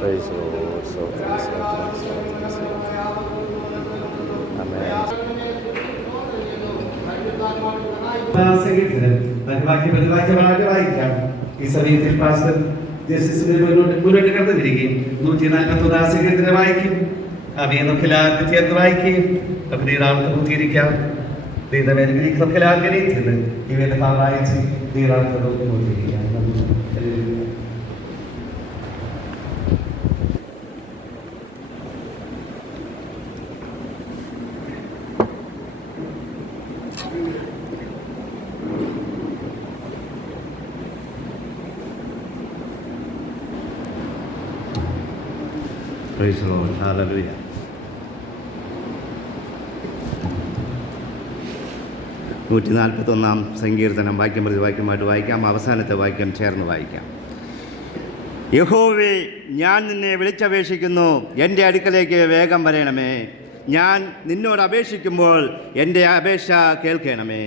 Praise the Lord. So. Amen. വായിക്കാം. ഈ സമയത്തിൽ പാസ്റ്റർ ജസ്റ്റിസിനെ മുന്നോട്ട് കടന്നു വരികയും 141 സെക്കൻഡിനെ വായിക്കും. അവയെ നമുക്ക് എല്ലാവർക്കും ചേർന്ന് വായിക്കുകയും നമുക്ക് നീരാൾക്ക് പൂർത്തീകരിക്കാം. നമുക്ക് എല്ലാവർക്കും ഈ വേദ വായിച്ച് നീരാൾക്ക് പൂർത്തീകരിക്കാം. Praise the Lord. Hallelujah. നൂറ്റിനാൽപ്പത്തൊന്നാം സങ്കീർത്തനം വാക്യം പ്രതി വാക്യമായിട്ട് വായിക്കാം. അവസാനത്തെ വാക്യം ചേർന്ന് വായിക്കാം. യഹോവേ, ഞാൻ നിന്നെ വിളിച്ചപേക്ഷിക്കുന്നു, എൻ്റെ അടുക്കലേക്ക് വേഗം വരണമേ. ഞാൻ നിന്നോട് അപേക്ഷിക്കുമ്പോൾ എൻ്റെ അപേക്ഷ കേൾക്കണമേ.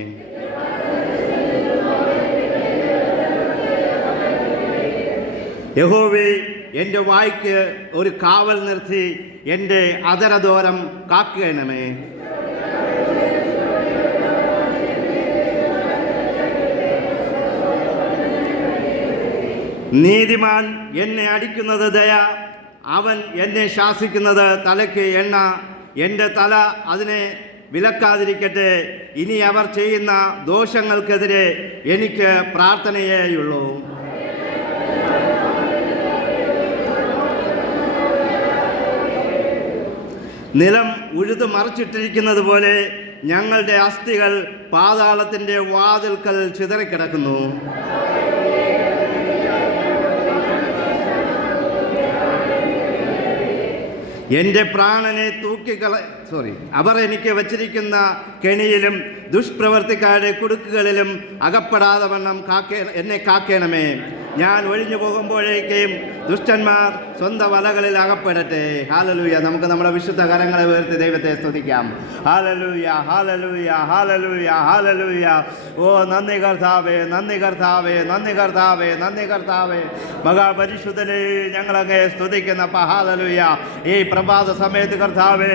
യഹോവേ, എൻ്റെ വായ്ക്ക് ഒരു കാവൽ നിർത്തി എൻ്റെ അധരദോരം കാക്കണമേ. നീതിമാൻ എന്നെ അടിക്കുന്നത് ദയ, അവൻ എന്നെ ശാസിക്കുന്നത് തലയ്ക്ക് എണ്ണ. എൻ്റെ തല അതിനെ വിലക്കാതിരിക്കട്ടെ. ഇനി അവർ ചെയ്യുന്ന ദോഷങ്ങൾക്കെതിരെ എനിക്ക് പ്രാർത്ഥനയേയുള്ളൂ. നിലം ഉഴുതു മറിച്ചിട്ടിരിക്കുന്നത് പോലെ ഞങ്ങളുടെ അസ്ഥികൾ പാതാളത്തിൻ്റെ വാതിൽക്കൽ ചിതറിക്കിടക്കുന്നു. എൻ്റെ പ്രാണനെ അവർ എനിക്ക് വച്ചിരിക്കുന്ന കെണിയിലും ദുഷ്പ്രവർത്തിക്കാരുടെ കുടുക്കുകളിലും അകപ്പെടാതെ വണ്ണം എന്നെ കാക്കണമേ. ഞാൻ ഒഴിഞ്ഞു പോകുമ്പോഴേക്കും ദുഷ്ടന്മാർ സ്വന്തം വലകളിൽ അകപ്പെടട്ടെ. ഹാലലൂയ. നമുക്ക് നമ്മുടെ വിശുദ്ധ കരങ്ങളെ ഉയർത്തി ദൈവത്തെ സ്തുതിക്കാം. ഹാലലൂയ, ഹാലലൂയ, ഹാലലൂയ, ഹാലലൂയ. ഓ നന്ദി കർത്താവേ, നന്ദി കർത്താവേ, നന്ദി കർത്താവേ, നന്ദി കർത്താവേ. മഹാപരിശുദ്ധനെ ഞങ്ങളങ്ങേ സ്തുതിക്കുന്നപ്പ. ഹാലലൂയ. ഈ പ്രഭാത സമയത്ത് കർത്താവേ,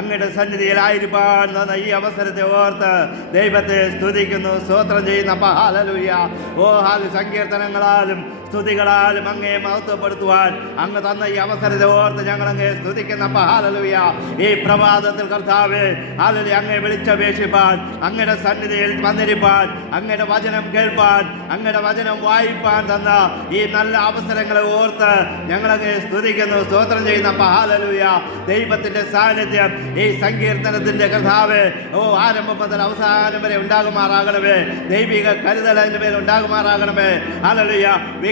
അങ്ങയുടെ സന്നിധിയിലായിരിക്കാൻ ഈ അവസരത്തെ ഓർത്ത് ദൈവത്തെ സ്തുതിക്കുന്നു, സ്തോത്രം ചെയ്യുന്നപ്പ. ഹാലലൂയ. ഓ സങ്കീർത്തനങ്ങളാലും സ്തുതികളാലും അങ്ങയെ മഹത്വപ്പെടുത്തുവാൻ അങ്ങ് തന്ന ഈ അവസരത്തെ ഓർത്ത് ഞങ്ങളങ്ങയെ സ്തുതിക്കുന്നപ്പ. ഹാലലൂയ. ഈ പ്രഭാതത്തിൽ കർത്താവേ, ഹാലലൂയ, അങ്ങയെ വിളിച്ചപേക്ഷിപ്പാൻ, അങ്ങയുടെ സന്നിധിയിൽ വന്നിരിപ്പാൻ, അങ്ങയുടെ വചനം കേൾപ്പാൻ, അങ്ങയുടെ വചനം വായിപ്പാൻ തന്ന ഈ നല്ല അവസരങ്ങളെ ഓർത്ത് ഞങ്ങളങ്ങയെ സ്തുതിക്കുന്നു, സ്തോത്രം ചെയ്യുന്നപ്പ. ഹാലലൂയ. ദൈവത്തിന്റെ സാന്നിധ്യം ഈ സങ്കീർത്തനത്തിന്റെ കർത്താവേ, ഓ ആരംഭം മുതൽ അവസാനം വരെ ഉണ്ടാകുമാറാകണമേ. ദൈവിക കരുതൽ അതിന്റെ മേൽ ഉണ്ടാകുമാറാകണമേ. ഹാലലൂയ.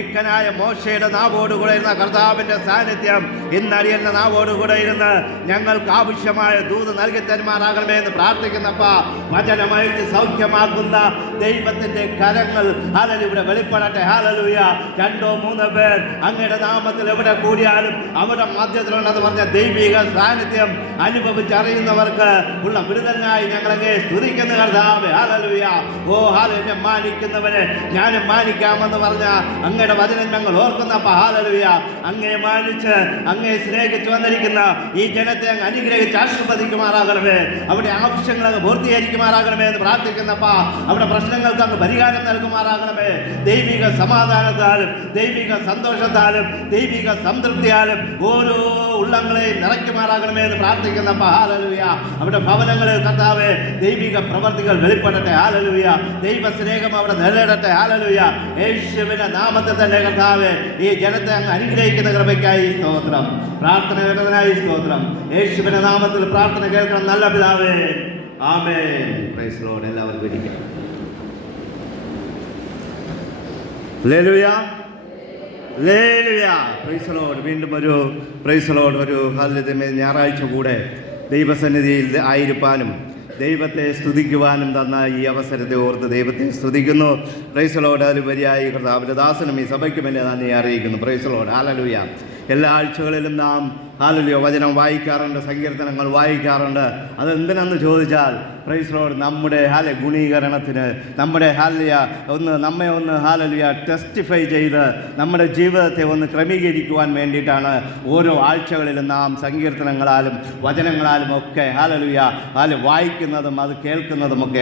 വിക്കനായ മോശയുടെ നാവോടുകൂടെ ഇരുന്ന കർത്താവിന്റെ സാന്നിധ്യം ഇന്ന് അടിയന്റെ നാവോടുകൂടെ ഇരുന്ന് ഞങ്ങൾക്ക് ആവശ്യമായ ദൂത് നൽകി തരുമാറാകണമേ എന്ന് പ്രാർത്ഥിക്കുന്നപ്പ. വചനമയച്ച് സൗഖ്യമാക്കുന്ന ദൈവത്തിന്റെ കരങ്ങൾ ഹാലലൂയ ഇവിടെ വെളിപ്പെടട്ടെ. ഹാലലൂയ. 2-3 പേർ അങ്ങയുടെ നാമത്തിൽ എവിടെ കൂടിയാലും അവിടെ മധ്യത്തിലുണ്ടെന്ന് പറഞ്ഞ ദൈവിക സാന്നിധ്യം അനുഭവിച്ചറിയുന്നവർക്ക് ഉള്ള വിടുതലിനായി ഞങ്ങളങ്ങേ സ്തുതിക്കുന്ന കർത്താവേ. ഹാലലൂയ. ഓ ഹാലലൂയ. മാനിക്കുന്നവനെ ഞാനും മാനിക്കാമെന്ന് പറഞ്ഞ അങ്ങയുടെ വചനം ഞങ്ങൾ ഓർക്കുന്നപ്പ. ഹാലലൂയ. അങ്ങയെ മാനിച്ച് അങ്ങയെ സ്നേഹിച്ചു വന്നിരിക്കുന്ന ഈ ജനത്തെ അങ്ങ് അനുഗ്രഹിച്ച് ആശീർവദിക്കുമാറാകണമേ. അവിടെ ആവശ്യങ്ങൾ അങ്ങ് പൂർത്തീകരിക്കുമാറാകണമേ എന്ന് പ്രാർത്ഥിക്കുന്നപ്പ. അവിടെ പ്രശ്നങ്ങൾക്ക് അങ്ങ് പരിഹാരം നൽകുമാറാകണമേ. ദൈവിക സമാധാനത്താലും ദൈവിക സന്തോഷത്താലും ദൈവിക സംതൃപ്തിയാലും ഓരോ ഉള്ളങ്ങളെയും നിറയ്ക്കുമാറാകണമേ എന്ന് പ്രാർത്ഥിക്കുന്നപ്പ. ഹാലലൂയ. അവിടെ ഭവനങ്ങളിൽ കർത്താവേ ദൈവിക പ്രവർത്തികൾ വെളിപ്പെടട്ടെ. ഹാലലൂയ. ദൈവ സ്നേഹം അവിടെ നിലനിടട്ടെ. ഹാലലൂയ. യേശുവിന്റെ നാമത്തിൽ തന്നെ കർത്താവേ ഈ ജനത്തെ അങ്ങ് അനുഗ്രഹിക്കുന്ന കൃപയ്ക്കായി സ്തോത്രം. പ്രാർത്ഥന കേട്ടതിനായി സ്തോത്രം. യേശുവിന്റെ നാമത്തിൽ പ്രാർത്ഥന കേൾക്കണം നല്ല പിതാവേ. ആമേൻ. Praise the lord. എല്ലാവർക്കും ഇരിക്കാം. ഹല്ലേലൂയ, ഹല്ലേലൂയ. Praise the lord. വീണ്ടും ഒരു പ്രൈസ് ദി ലോർഡ്, ഒരു ഹല്ലേലൂയ ഞായറാഴ്ച കൂടെ ദൈവസന്നിധിയിൽ ആയിരിക്കാനും ദൈവത്തെ സ്തുതിക്കുവാനും തന്ന ഈ അവസരത്തെ ഓർത്ത് ദൈവത്തെ സ്തുതിക്കുന്നു. Price the Lord. അതിലുപരിയായി കർത്താവിന്റെ ദാസനും ഈ സഭയ്ക്കും എന്നെ നന്ദി അറിയിക്കുന്നു. Price the Lord. ഹല്ലേലൂയ. എല്ലാ ആഴ്ചകളിലും നാം ഹല്ലേലൂയ വചനം വായിക്കാറുണ്ട്, സങ്കീർത്തനങ്ങൾ വായിക്കാറുണ്ട്. അതെന്തിനെന്ന് ചോദിച്ചാൽ പ്രൈസ് ലോർഡ് നമ്മുടെ ഗുണീകരണത്തിന്, നമ്മുടെ നമ്മെ ഒന്ന് ടെസ്റ്റിഫൈ ചെയ്ത് നമ്മുടെ ജീവിതത്തെ ഒന്ന് ക്രമീകരിക്കുവാൻ വേണ്ടിയിട്ടാണ് ഓരോ ആഴ്ചകളിലും നാം സങ്കീർത്തനങ്ങളാലും വചനങ്ങളാലും ഒക്കെ വായിക്കുന്നതും അത് കേൾക്കുന്നതുമൊക്കെ.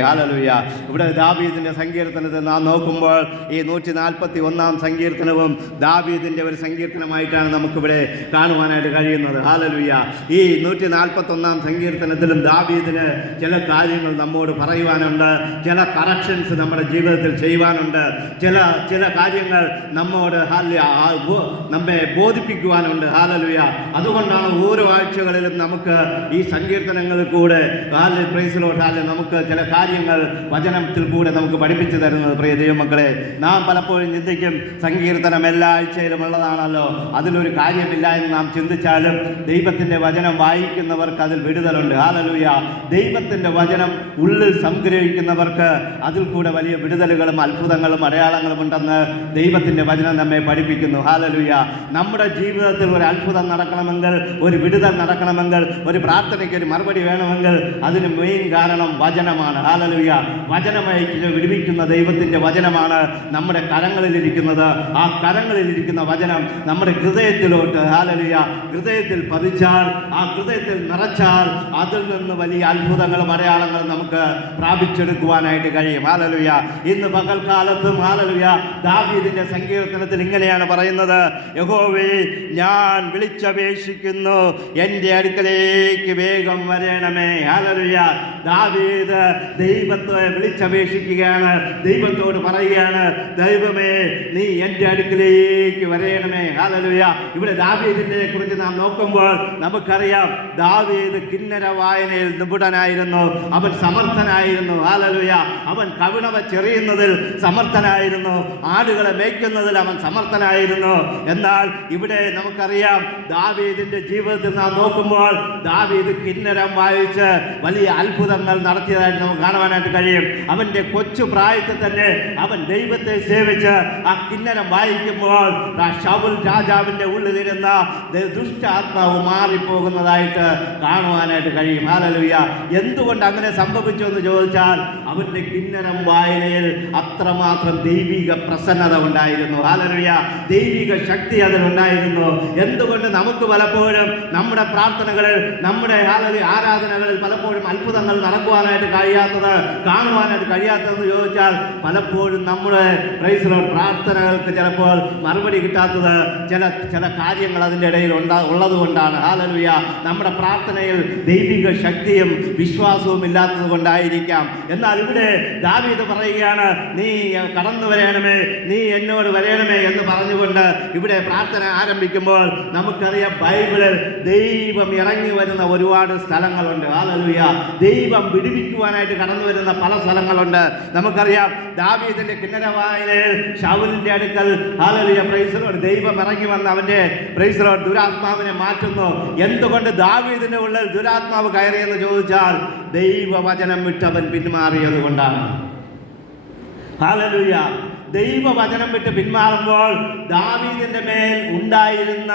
ഇവിടെ ദാവീദിൻ്റെ സങ്കീർത്തനത്തിൽ നാം നോക്കുമ്പോൾ ഈ 141 സങ്കീർത്തനവും ദാവീദിൻ്റെ ഒരു സങ്കീർത്തനമായിട്ടാണ് നമുക്കിവിടെ കാണുവാനായിട്ട് കഴിയുന്നത്. ഈ 141 സങ്കീർത്തനത്തിലും ദാവീദിന് ചില കാര്യങ്ങൾ നമ്മോട് പറയുവാനുണ്ട്, ചില കറക്ഷൻസ് നമ്മുടെ ജീവിതത്തിൽ ചെയ്യുവാനുണ്ട്, ചില കാര്യങ്ങൾ നമ്മോട് നമ്മെ ബോധിപ്പിക്കുവാനുണ്ട്. അതുകൊണ്ടാണ് ഓരോ ആഴ്ചകളിലും നമുക്ക് ഈ സങ്കീർത്തനങ്ങളിൽ കൂടെ പ്രൈസ് ലോർഡ് നമുക്ക് ചില കാര്യങ്ങൾ വചനത്തിൽ കൂടെ നമുക്ക് പഠിപ്പിച്ചു തരുന്നത്. പ്രിയ ദൈവമക്കളെ, നാം പലപ്പോഴും ചിന്തിക്കും സങ്കീർത്തനം എല്ലാ ആഴ്ചയിലും ഉള്ളതാണല്ലോ, അതിലൊരു കാര്യമില്ല എന്ന് നാം ചിന്തിച്ചാലും ദൈവത്തിൻ്റെ വചനം വായിക്കുന്നവർക്ക് അതിൽ വിടുതലുണ്ട്. ദൈവത്തിൻ്റെ വചനം ഉള്ളിൽ സംഗ്രഹിക്കുന്നവർക്ക് അതിൽ കൂടെ വലിയ വിടുതലുകളും അത്ഭുതങ്ങളും അടയാളങ്ങളും ഉണ്ടെന്ന് ദൈവത്തിൻ്റെ വചനം നമ്മെ പഠിപ്പിക്കുന്നു. നമ്മുടെ ജീവിതത്തിൽ ഒരു അത്ഭുതം നടക്കണമെങ്കിൽ, ഒരു വിടുതൽ നടക്കണമെങ്കിൽ, ഒരു പ്രാർത്ഥനയ്ക്ക് ഒരു മറുപടി വേണമെങ്കിൽ അതിന് മെയിൻ കാരണം വചനമാണ്. വചനമയച്ച് വിടുവിക്കുന്ന ദൈവത്തിൻ്റെ വചനമാണ് നമ്മുടെ കരങ്ങളിലിരിക്കുന്നത്. ആ കരങ്ങളിലിരിക്കുന്ന വചനം നമ്മുടെ ഹൃദയത്തിലോട്ട് ഹൃദയത്തിൽ പതിച്ചാൽ, ആ ഹൃദയത്തിൽ നിറച്ചാൽ അതിൽ നിന്ന് വലിയ അത്ഭുതങ്ങളും അടയാളങ്ങളും നമുക്ക് പ്രാപിച്ചെടുക്കുവാനായിട്ട് കഴിയും. ഇന്ന് പകൽക്കാലത്തും ദാവീദിന്റെ സങ്കീർത്തനത്തിൽ ഇങ്ങനെയാണ് പറയുന്നത്: യഹോവേ, ഞാൻ വിളിച്ചപേക്ഷിക്കുന്നു, എൻ്റെ അടുക്കലേക്ക് വേഗം വരണമേ. ദാവീദ് ദൈവത്തെ വിളിച്ചപേക്ഷിക്കുകയാണ്, ദൈവത്തോട് പറയുകയാണ്, ദൈവമേ, നീ എൻ്റെ അടുക്കലേക്ക് വരയണമേ. ഇവിടെ ദാവീദിനെ കുറിച്ച് നാം നോക്കുമ്പോൾ നമുക്കറിയാം, ദാവീദ് കിന്നര വായനയിൽ നിപുണനായിരുന്നു, അവൻ സമർത്ഥനായിരുന്നു. അവൻ കവിണവ ചെറിയുന്നതിൽ സമർത്ഥനായിരുന്നു, ആടുകളെ മേയ്ക്കുന്നതിൽ അവൻ സമർത്ഥനായിരുന്നു. എന്നാൽ ഇവിടെ നമുക്കറിയാം, ദാവീദിന്റെ ജീവിതത്തിൽ നാം നോക്കുമ്പോൾ ദാവീദ് കിന്നരം വായിച്ച് വലിയ അത്ഭുതങ്ങൾ നടത്തിയതായിട്ട് നമുക്ക് കാണുവാനായിട്ട് കഴിയും. അവന്റെ കൊച്ചു പ്രായത്തിൽ തന്നെ അവൻ ദൈവത്തെ സേവിച്ച് ആ കിന്നരം വായിക്കുമ്പോൾ ശൗൽ രാജാവിന്റെ ഉള്ളിലിരുന്ന ദുഷ്ടാത്മാവ് മാറിപ്പോകുന്നതായിട്ട് കാണുവാനായിട്ട് കഴിയും. എന്തുകൊണ്ട് അങ്ങനെ സംഭവിച്ചു എന്ന് ചോദിച്ചാൽ, അവന്റെ കിന്നരം വായനയിൽ അത്രമാത്രം ദൈവിക പ്രസന്നത ഉണ്ടായിരുന്നു. ദൈവിക ശക്തി അതിലുണ്ടായിരുന്നു. എന്തുകൊണ്ട് നമുക്ക് പലപ്പോഴും നമ്മുടെ പ്രാർത്ഥനകളിൽ, നമ്മുടെ ആരാധനകളിൽ പലപ്പോഴും അത്ഭുതങ്ങൾ നടക്കുവാനായിട്ട് കഴിയാത്തത്, കാണുവാനായിട്ട് കഴിയാത്തതെന്ന് ചോദിച്ചാൽ, പലപ്പോഴും നമ്മുടെ പ്രൈസ് ലോർഡ് പ്രാർത്ഥനകൾക്ക് ചിലപ്പോൾ മറുപടി കിട്ടാത്തത് ചില കാര്യങ്ങൾ അതിൻ്റെ ഇടയിൽ ഉള്ളത് കൊണ്ടാണ്. നമ്മുടെ പ്രാർത്ഥനയിൽ ദൈവിക ശക്തിയും വിശ്വാസവും ഇല്ലാത്തത് കൊണ്ടായിരിക്കാം. എന്നാൽ ഇവിടെ ദാവീദ് പറയുകയാണ്, നീ കടന്നു വരണമേ, നീ എന്നോട് വരണമേ എന്ന് പറഞ്ഞുകൊണ്ട് ഇവിടെ പ്രാർത്ഥന ആരംഭിക്കുമ്പോൾ നമുക്കറിയാം, ബൈബിളിൽ ദൈവം ഇറങ്ങി വരുന്ന ഒരുപാട് സ്ഥലങ്ങളുണ്ട്. ദൈവം വിടുവിക്കുവാനായിട്ട് കടന്നു വരുന്ന പല സ്ഥലങ്ങളുണ്ട്. നമുക്കറിയാം, ദാവീദിന്റെ കിന്നര വായനയിൽ ശൗലിന്റെ അടുക്കൽ പ്രൈസ് ലോർഡ് ദൈവം ഇറങ്ങി വന്ന് അവന്റെ പ്രൈസ് ലോർഡ് ദുരാത്മാവിനെ മാറ്റുന്നു. എന്തുകൊണ്ട് ദാവീദിന്റെ ഉള്ളിൽ ദുരാത്മാവ് കയറിയെന്ന് ചോദിച്ചാൽ, ദൈവവചനം വിട്ടവൻ പിന്മാറിയത് കൊണ്ടാണ്. ദൈവവചനം വിട്ട് പിന്മാറുമ്പോൾ ദാവീദിന്റെ മേൽ ഉണ്ടായിരുന്ന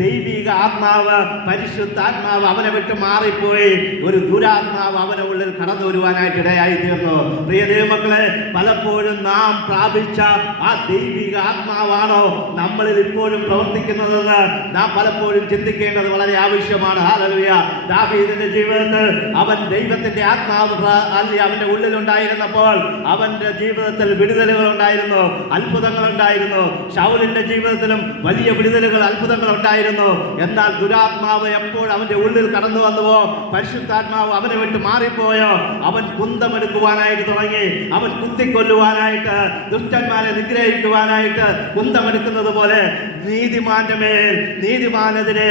ദൈവിക ആത്മാവ്, പരിശുദ്ധാത്മാവ് അവനെ വിട്ട് മാറിപ്പോയി. ഒരു ദുരാത്മാവ് അവന്റെ ഉള്ളിൽ കടന്നു വരുവാനായിട്ട് ഇടയായി തീർന്നു. പ്രിയ ദൈവമക്കളെ, പലപ്പോഴും നാം പ്രാപിച്ച ആ ദൈവിക ആത്മാവാണോ നമ്മളിൽ ഇപ്പോഴും പ്രവർത്തിക്കുന്നതെന്ന് നാം പലപ്പോഴും ചിന്തിക്കേണ്ടത് വളരെ ആവശ്യമാണ്. ദാവീദിന്റെ ജീവിതത്തിൽ അവൻ ദൈവത്തിന്റെ ആത്മാവ് അവന്റെ ഉള്ളിൽ ഉണ്ടായിരുന്നപ്പോൾ അവന്റെ ജീവിതത്തിൽ വിടുതലുകൾ ഉണ്ടായിരുന്നു, അത്ഭുതങ്ങൾ ഉണ്ടായിരുന്നു. ശൗലിന്റെ ജീവിതത്തിലും വലിയ വിടുതലുകൾ, അത്ഭുതങ്ങൾ ഉണ്ടായിരുന്നു. എന്നാൽ ദുരാത്മാവ് എപ്പോൾ അവന്റെ ഉള്ളിൽ കടന്നു വന്നുവോ, പരിശുദ്ധാത്മാവ് അവനെ വിട്ട് മാറിപ്പോയോ, അവൻ കുന്തമെടുക്കുവാനായിട്ട് തുടങ്ങി. അവൻ കുത്തിക്കൊല്ലുവാനായിട്ട്, ദുഷ്ടന്മാരെ നിഗ്രഹിക്കുവാനായിട്ട് കുന്തമെടുക്കുന്നത് പോലെ നീതിമാന്റെ മേൽ, നീതിമാനെതിരെ,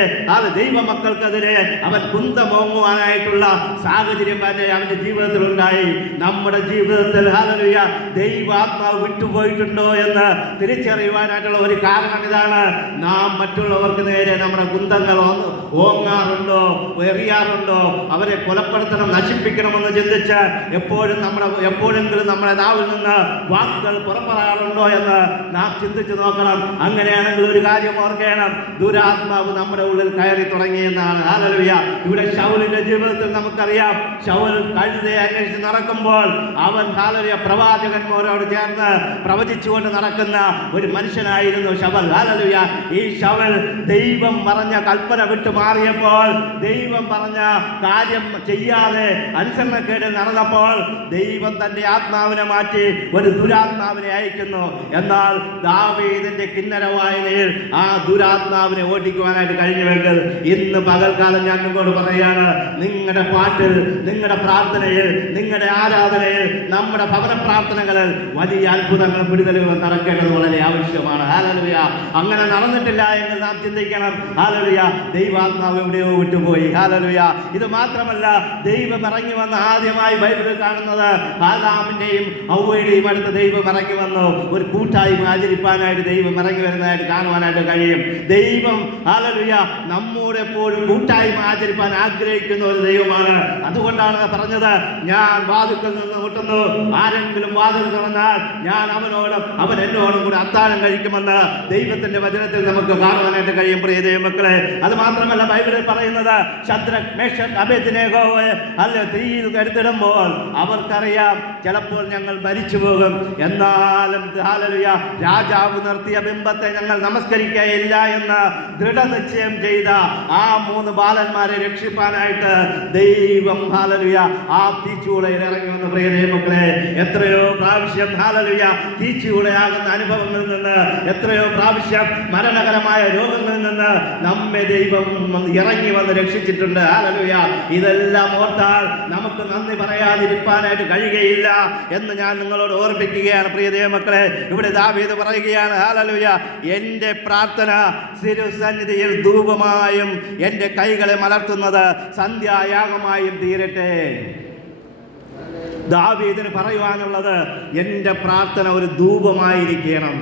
ദൈവമക്കൾക്കെതിരെ അവൻ കുന്തമോങ്ങുവാനായിട്ടുള്ള സാഹചര്യം അവന്റെ ജീവിതത്തിൽ ഉണ്ടായി. നമ്മുടെ ജീവിതത്തിൽ ദൈവാത്മാവ് വിട്ടു വിട്ടുപോയിട്ടുണ്ടോ എന്ന് തിരിച്ചറിയുവാനായിട്ടുള്ള ഒരു കാരണം ഇതാണ്. നാം മറ്റുള്ളവർക്ക് നേരെ നമ്മുടെ കുന്തങ്ങൾ ഓങ്ങാറുണ്ടോ, എറിയാറുണ്ടോ, അവരെ കൊലപ്പെടുത്തണം, നശിപ്പിക്കണമെന്ന് ചിന്തിച്ച് എപ്പോഴെങ്കിലും നമ്മുടെ നാവിൽ നിന്ന് വാക്കുകൾ പുറപ്പെടാറുണ്ടോ എന്ന് നാം ചിന്തിച്ചു നോക്കണം. അങ്ങനെയാണെങ്കിൽ ഒരു കാര്യം ഓർക്കണം, ദുരാത്മാവ് നമ്മുടെ ഉള്ളിൽ കയറി തുടങ്ങിയെന്നാണ്. ഹല്ലേലൂയ. ഇവിടെ ശൗലിന്റെ ജീവിതത്തിൽ നമുക്കറിയാം, ശൗൽ കഴുതയെ അന്വേഷിച്ച് നടക്കുമ്പോൾ അവൻ ഹല്ലേലൂയ പ്രവാചകന്മാരോട് ചേർന്ന് പ്രവചിച്ചുകൊണ്ട് നടക്കുന്ന ഒരു മനുഷ്യനായിരുന്നു ശൗൽ. ഹല്ലേലൂയ. ഈ ശൗൽ ദൈവം പറഞ്ഞ കൽപ്പന വിട്ടു മാറിയപ്പോൾ, ദൈവം പറഞ്ഞ കാര്യം ചെയ്യാതെ അനുസരണക്കേടിൽ നടന്നപ്പോൾ ദൈവം തന്റെ ആത്മാവിനെ മാറ്റി ഒരു ദുരാത്മാവിനെ അയക്കുന്നു. എന്നാൽ ദാവീദിന്റെ കിന്നര വായനയിൽ ആ ദുരാത്മാവിനെ ഓടിക്കുവാനായിട്ട് കഴിഞ്ഞുവെങ്കിൽ ഇന്ന് പകൽക്കാലം ഞാൻ നിങ്ങളോട് പറയാണ്, നിങ്ങളുടെ പാട്ടിൽ, നിങ്ങളുടെ പ്രാർത്ഥനയിൽ, നിങ്ങളുടെ ആരാധനയിൽ, നമ്മുടെ ഭവന പ്രാർത്ഥനകളിൽ വലിയ അത്ഭുതങ്ങളും വിടുതലുകളും നടക്കേണ്ടത് വളരെ ആവശ്യമാണ്. ഹല്ലേലൂയ. അങ്ങനെ നടന്നിട്ടില്ല എന്ന് നാം ചിന്തിക്കണം. ഹല്ലേലൂയ. ദൈവാത്മാവ് എവിടെയോ വിട്ടുപോയി. ഹല്ലേലൂയ. ഇത് മാത്രമല്ല, ദൈവം ഇറങ്ങി വന്ന് ആദ്യമായി ബൈബിളിൽ കാണുന്നത് ആദാമിന്റെയും ഹവ്വയുടെയും അടുത്ത് ദൈവം ഇറങ്ങി വന്നു ഒരു കൂട്ടായ്മ ആചരിപ്പാനായിട്ട് ദൈവം ഇറങ്ങി വരുന്നതായിട്ട് കാണുവാനായിട്ട് കഴിയും. ദൈവം ഹല്ലേലൂയ നമ്മോട് എപ്പോഴും കൂട്ടായ്മ ആചരിപ്പാൻ ആഗ്രഹിക്കുന്ന ഒരു ദൈവമാണ്. അതുകൊണ്ടാണ് പറഞ്ഞത്, ഞാൻ വാതിൽക്കൽ നിന്ന് മുട്ടുന്നു, ആരെങ്കിലും വാതിൽ തുറന്നാൽ ഞാൻ അവനോടും അവൻ എന്നോടും കൂടി അത്താഴം കഴിക്കുമെന്ന് ദൈവത്തിന്റെ വചനത്തിൽ നമുക്ക് കാണുവാനായിട്ട് കഴിയും. പ്രിയ ദൈവമക്കളെ, അത് മാത്രമല്ല ബൈബിളിൽ പറയുന്നത്, ശദ്രക്, മേശക്, അബേദ്നെഗോവെ തീയിൽ എടുത്തിടുമ്പോൾ അവർക്കറിയാം ചിലപ്പോൾ ഞങ്ങൾ മരിച്ചു പോകും, എന്നാലും ഹല്ലേലൂയ രാജാവ് നിർത്തിയ ബിംബത്തെ ഞങ്ങൾ നമസ്കരിക്കുകയില്ല എന്ന് ദൃഢനിശ്ചയം ചെയ്ത ആ 3 ബാലന്മാരെ രക്ഷിപ്പാനായിട്ട് ദൈവം ഹല്ലേലൂയ ആ തീച്ചൂളയിൽ ഇറങ്ങി വന്ന പ്രിയ ദൈവമക്കളെ, എത്രയോ പ്രാവശ്യം ഹല്ലേലൂയ തീച്ചൂളയാകുന്ന അനുഭവങ്ങളിൽ നിന്ന്, എത്രയോ പ്രാവശ്യം മരണകരമായ രോഗങ്ങളിൽ നിന്ന് നമ്മെ ദൈവം ഇറങ്ങി വന്ന് രക്ഷിച്ചിട്ടുണ്ട്. ഹല്ലേലൂയ. ഇതെല്ലാം ഓർത്താൽ നമുക്ക് നന്ദി പറയാതിരിക്കാനായിട്ട് കഴിയുകയില്ല എന്ന് ഞാൻ നിങ്ങളോട് ഓർമ്മിപ്പിക്കുകയാണ്. പ്രിയ ദൈവമക്കളെ, ഇവിടെ ദാവീദ് പറയുകയാണ്, ഹല്ലേലൂയ, എൻ്റെ പ്രാർത്ഥന തിരുസന്നിധിയിൽ ധൂപമായും എൻ്റെ കൈകളെ മലർത്തുന്നത് സന്ധ്യായാഗമായും തീരട്ടെ. ദാവീദിന് പറയുവാനുള്ളത്, എൻ്റെ പ്രാർത്ഥന ഒരു ധൂപമായിരിക്കണം.